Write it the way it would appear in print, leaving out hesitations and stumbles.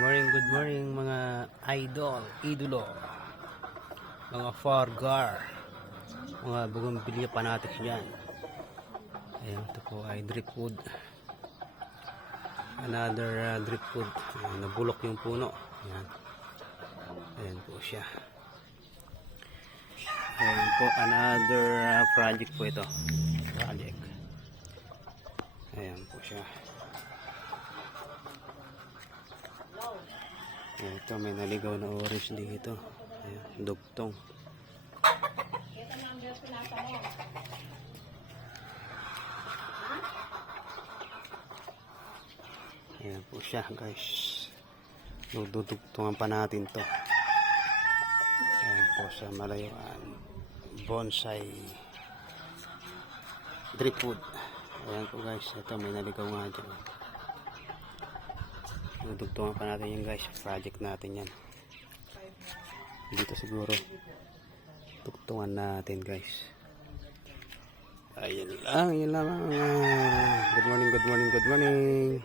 good morning mga idolo, mga fargar, mga bugumbilya fanatic dyan. Ayan, ito po ay driftwood. Another driftwood. Nabulok yung puno. Ayan. Ayan po siya. Ayan po, another project po ito. Ayan po siya. Ito, may naligaw na orange dito. Ayan, dugtong. Ayan po siya, guys. Dudugtungan pa natin to. Ayan po sa malayuan. Bonsai driftwood. Ayan po, guys. Ito, may naligaw nga dyan. Dudugtungan pa natin yan, guys. Project natin yan. Dito siguro tugtungan natin, guys. Ayun lang. Good morning.